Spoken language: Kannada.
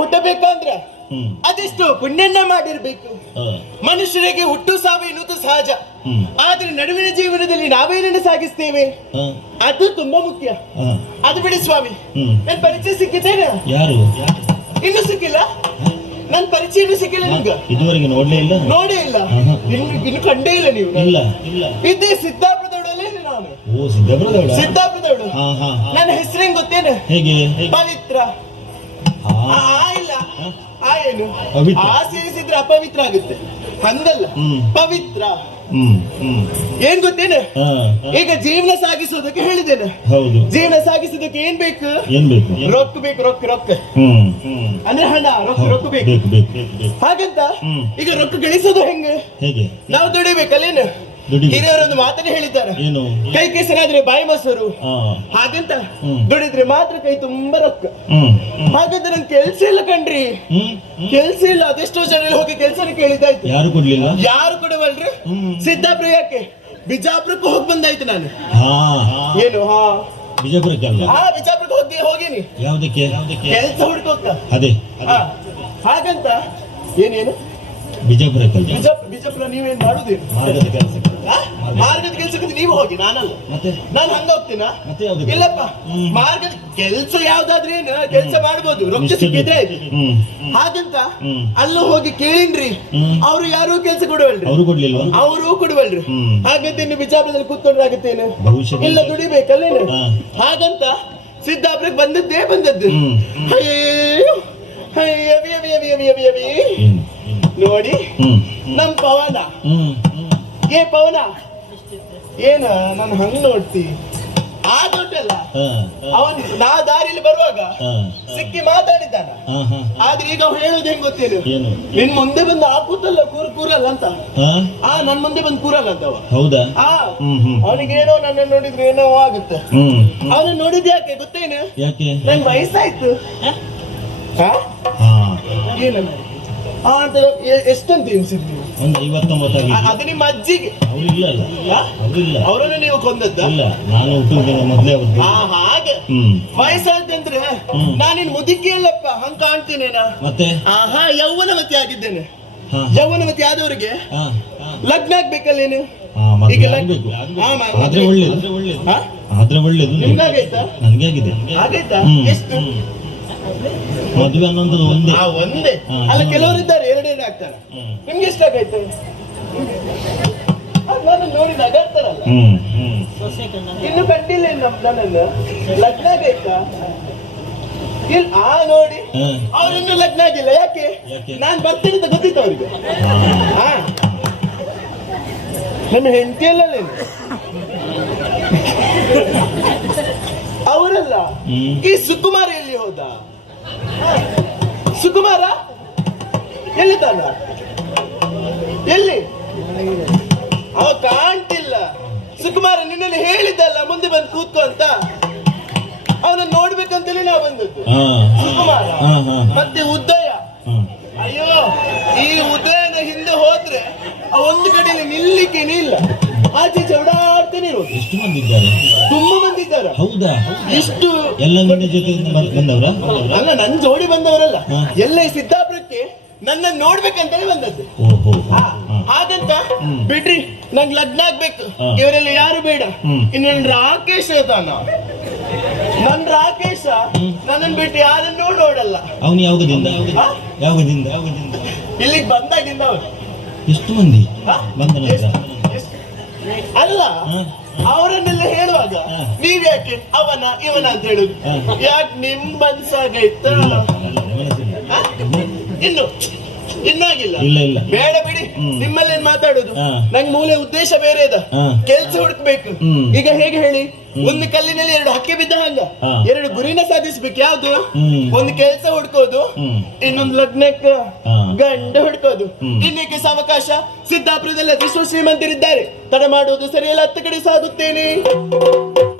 ಹುಟ್ಟಬೇಕಂದ್ರೆ ಅದೆಷ್ಟು ಪುಣ್ಯನ್ನ ಮಾಡಿರ್ಬೇಕು. ಮನುಷ್ಯರಿಗೆ ಹುಟ್ಟು ಸಾವು ಎನ್ನುವುದು ಸಹಜ. ಆದ್ರೆ ನಡುವಿನ ಜೀವನದಲ್ಲಿ ನಾವೇನನ್ನು ಸಾಗಿಸ್ತೇವೆ ಅದು ತುಂಬಾ ಮುಖ್ಯ. ಅದು ಬಿಡಿ ಸ್ವಾಮಿ, ನನ್ ಪರಿಚಯ ಸಿಕ್ಕಿದ್ದೇನೆ? ಯಾರು? ಇನ್ನು ಸಿಕ್ಕಿಲ್ಲ. ನನ್ ಪರಿಚಯ ಇನ್ನು ಸಿಕ್ಕಿಲ್ಲ ನಿಮ್ಗೆ? ಇದುವರೆಗೆ ನೋಡೇ ಇಲ್ಲ. ಇನ್ನು ಕಂಡೇ ಇಲ್ಲ ನೀವು? ಇಲ್ಲ. ಇದೇ ಸಿದ್ದಾಪುರದವಳಲ್ಲೇ ನಾನು. ಓ, ಸಿದ್ದಾಪುರದವಳು. ನನ್ನ ಹೆಸರೇನು ಗೊತ್ತೇನೆ? ಹೇಗೆ? ಪವಿತ್ರ. ಇಲ್ಲ ಏನು ಆ ಸೇರಿಸಿದ್ರೆ ಅಪವಿತ್ರ ಆಗುತ್ತೆ, ಹಂಗಲ್ಲ. ಪವಿತ್ರ ಏನ್ ಗೊತ್ತೇನೆ? ಈಗ ಜೀವನ ಸಾಗಿಸೋದಕ್ಕೆ ಹೇಳಿದ್ದೇನೆ. ಜೀವನ ಸಾಗಿಸೋದಕ್ಕೆ ಏನ್ ಬೇಕು? ರೊಕ್ಕ ಬೇಕು. ರೊಕ್ಕ ಅಂದ್ರೆ ಹಣ. ರೊಕ್ಕ ಬೇಕು. ಹಾಗಂತ ಈಗ ರೊಕ್ಕ ಗಳಿಸೋದು ಹೆಂಗೆ? ನಾವು ದುಡಿಬೇಕಲ್ಲೇನು? ಹಿರಿಯರೊಂದು ಮಾತನ್ನ ಹೇಳಿದ್ದಾರೆ, ಕೈ ಕೆಸರಾದ್ರೆ ಬಾಯಿ ಮೊಸರು. ಹಾಗಂತ ದುಡಿದ್ರೆ ಮಾತ್ರ ಕೈ ತುಂಬಾ ರೊಕ್ಕ. ಹಾಗಂತ ನನ್ ಕೆಲ್ಸ ಇಲ್ಲ ಕಣ್ರಿ, ಕೆಲ್ಸ ಇಲ್ಲ. ಅದೆಷ್ಟೋ ಜನ ಹೋಗಿ ಕೆಲ್ಸನ ಕೇಳಿದ್ದಾಯ್ತು, ಯಾರು ಕೊಡ್ಲಿಲ್ಲ. ಯಾರು ಕೊಡವಲ್ರಿ? ಸಿದ್ದಾಪುರ ಯಾಕೆ, ಬಿಜಾಪುರಕ್ಕೆ ಹೋಗಿ ಬಂದಾಯ್ತು ನಾನು. ಏನು? ಬಿಜಾಪುರಕ್ಕೆ ಹೋಗೀನಿ. ಯಾವ್ದಕ್ಕೆ? ಕೆಲ್ಸ ಹುಡ್ಕೋಕ. ಅದೇ ಹಾಗಂತ ಏನೇನು ಬಿಜಾಪುರ ನೀವೇನ್ ಮಾಡುದೇನು? ಮಾರ್ಗದ ಕೆಲ್ಸಕ್ಕೆ ನೀವು ಹೋಗಿ, ನಾನಲ್ಲ. ನಾನು ಹಂಗ ಹೋಗ್ತೀನ? ಇಲ್ಲಪ್ಪ, ಮಾರ್ಗದ ಕೆಲ್ಸ ಯಾವ್ದಾದ್ರೇನು ಕೆಲ್ಸ ಮಾಡ್ಬೋದು, ರೊಕ್ಕ ಸಿಕ್ಕಿದ್ರೆ. ಹಾಗಂತ ಅಲ್ಲೂ ಹೋಗಿ ಕೇಳಿನ್ರಿ, ಅವ್ರು ಯಾರು ಕೆಲ್ಸ ಕೊಡುವಲ್ರಿ. ಅವರು ಕೊಡುವಲ್ರಿ. ಹಾಗಂತ ಇನ್ನು ಬಿಜಾಪುರದಲ್ಲಿ ಕೂತ್ಕೊಂಡ್ರೆ ಆಗುತ್ತೇನು? ಇಲ್ಲ, ದುಡಿಬೇಕಲ್ಲೇನು? ಹಾಗಂತ ಸಿದ್ದಾಪುರಕ್ಕೆ ಬಂದದ್ದು. ಅಯ್ಯೋ, ನೋಡಿ ನಮ್ ಪವನ ಏ ಪವನ ಏನ ನಾನು ಹಂಗ್ ನೋಡ್ತಿ ಆ ದೊಡ್ಡಲ್ಲ ಅವನ್ ನಾ ದಾರಿಲಿ ಬರುವಾಗ ಸಿಕ್ಕಿ ಮಾತಾಡಿದ್ದಾನ. ಆದ್ರೆ ಈಗ ಅವ್ ಹೇಳುದು ಹೆಂಗ್ ಗೊತ್ತೇನು, ನಿನ್ ಮುಂದೆ ಬಂದು ಆ ಕೂತಲ್ಲ ಕೂರಲ್ಲ ಅಂತ. ನನ್ ಮುಂದೆ ಬಂದು ಕೂರಲ್ಲ ಅಂತ ಅವ. ಹೌದಾ? ಅವನಿಗೇನೋ ನನ್ನ ನೋಡಿದ್ರೆ ಏನೋ ಆಗುತ್ತೆ. ಅವನ ನೋಡಿದ್ ಯಾಕೆ ಗೊತ್ತೇನು? ನಂಗೆ ವಯಸ್ಸಾಯ್ತು. ಏನಂತ ಎಷ್ಟಂತ ಎನ್ಸಿದ್ರಿ? ಅದು ನಿಮ್ಮ ಅಜ್ಜಿಗೆ. ಅವರನ್ನು ನೀವು ಕೊಂದದ್ದ? ಹಾಗೆ ವಯಸ್ಸಾದಂದ್ರೆ ನಾನಿನ್ ಮುದುಕಿ ಅಲ್ಲಪ್ಪ, ಹಂಗ ಕಾಣ್ತೀನೇನಾ? ಮತ್ತೆ ಯೌವನವತಿ ಆಗಿದ್ದೇನೆ. ಯೌವನವತಿ ಆದವರಿಗೆ ಲಗ್ನ ಆಗ್ಬೇಕಲ್ಲೇನು? ಈಗ ನಿಮ್ಗಾಗೈತಾ? ಆಗೈತಾ? ಎಷ್ಟು ಮದುವೆ ಅನ್ನೋದು ಒಂದೇ ಅಲ್ಲ, ಕೆಲವರಿದ್ದಾರೆ ಎರಡೆರಡು ಆಗ್ತಾರೆ. ನಿಮ್ಗೆ ಎಷ್ಟಾಗೈತೆ? ನಾನು ನೋಡಿ ನಗಾಡ್ತಾರಲ್ಲ, ಇನ್ನು ಕಂಡಿಲ್ಲ ನನ್ನನ್ನು. ಲಗ್ನ ಬೇಕಾ? ಇಲ್ಲ ನೋಡಿ ಅವ್ರಿನ್ನೂ ಲಗ್ನ ಆಗಿಲ್ಲ. ಯಾಕೆ? ನಾನ್ ಬರ್ತೇನೆ ಅಂತ ಗೊತ್ತಿತ್ತು ಅವ್ರಿಗೆ. ನನ್ನ ಹೆಂಡತಿ ಅಲ್ಲ ನೀನು. ಅವರಲ್ಲ. ಈ ಸುಕುಮಾರ ಎಲ್ಲಿ ಹೋದ? ಸುಕುಮಾರ ಎಲ್ಲಿ ತಾನ? ಎಲ್ಲಿ? ಅವ ಕಾಣ್ತಿಲ್ಲ. ಸುಕುಮಾರ ನಿನ್ನಲ್ಲಿ ಹೇಳಿದ್ದಲ್ಲ ಮುಂದೆ ಬಂದು ಕೂತ್ಕೋ ಅಂತ. ಅವನ ನೋಡ್ಬೇಕಂತಲೇ ನಾವು ಬಂದದ್ದು. ಸುಕುಮಾರ ಮತ್ತೆ ಉದಯ. ಅಯ್ಯೋ, ಈ ಉದಯನ ಹಿಂದೆ ಹೋದ್ರೆ ಒಂದು ಕಡೆಯಲ್ಲಿ ನಿಲ್ಲಿಕ್ಕೆ ಇಲ್ಲ. ಆಚೆ ಓಡಾಡ್ತಾನೆ ಇರೋದು. ಎಷ್ಟು ಮಂದಿ ಇದ್ದಾರೆ? ತುಂಬಾ ಮಂದಿ ಇದ್ದಾರೆ. ಹೌದಾ? ಇಷ್ಟು ಎಲ್ಲ ನನ್ನ ಜೊತೆ ಬಂದವರ? ಅಲ್ಲ, ನನ್ನ ಜೋಡಿ ಬಂದವರಲ್ಲ. ಎಲ್ಲ ಈ ಸಿದ್ದಾಪುರಕ್ಕೆ ನನ್ನ ನೋಡ್ಬೇಕಂತಲೇ ಬಂದದ್ದು. ಹಾಗಂತ ಬಿಡ್ರಿ, ನಂಗೆ ಲಗ್ನ ಆಗ್ಬೇಕು, ಇವರೆಲ್ಲ ಯಾರು ಬೇಡ. ಇನ್ನು ನನ್ ರಾಕೇಶ್ ತಾನ, ನನ್ ರಾಕೇಶ ನನ್ನನ್ನು ಬಿಟ್ಟು ಯಾರನ್ನೂ ನೋಡಲ್ಲ. ಅವನು ಯಾವಾಗದಿಂದ ಇಲ್ಲಿಗೆ ಬಂದಾಗಿಂದ ಅವರು. ಎಷ್ಟು ಮಂದಿ ಬಂದ? ಅಲ್ಲ, ಅವರನ್ನೆಲ್ಲ ಹೇಳುವಾಗ ನೀವ್ ಯಾಕೆ ಅವನ ಇವನ ಅಂತ ಹೇಳುದು? ಯಾಕೆ ನಿಮ್ ಮನ್ಸಾಗೈತ? ಇನ್ನೂ ಆಗಿಲ್ಲ? ಬೇಡ ಬಿಡಿ, ನಿಮ್ಮಲ್ಲೇನ್ ಮಾತಾಡುದು. ನಂಗೆ ಮೂಲ ಉದ್ದೇಶ ಬೇರೆ ಇದೆ. ಕೆಲ್ಸ ಹುಡುಕ್ಬೇಕು. ಈಗ ಹೇಗೆ ಹೇಳಿ, ಒಂದು ಕಲ್ಲಿನಲ್ಲಿ ಎರಡು ಹಕ್ಕಿ ಬಿದ್ದ ಹಂಗ ಎರಡು ಗುರಿನ ಸಾಧಿಸ್ಬೇಕು. ಯಾವ್ದು? ಒಂದು ಕೆಲ್ಸ ಹುಡ್ಕೋದು, ಇನ್ನೊಂದು ಲಗ್ನಕ್ಕ ಗಂಡ ಹುಡ್ಕೋದು. ಇನ್ನೇಕೆ ಸಾವಕಾಶ? ಸಿದ್ದಾಪುರದಲ್ಲಿ ಅದೃಷ್ಟ ಶ್ರೀಮಂತರಿದ್ದಾರೆ. ತಡ ಮಾಡುವುದು ಸರಿಯಲ್ಲ, ಹತ್ತ ಕಡೆ ಸಾಗುತ್ತೇನೆ.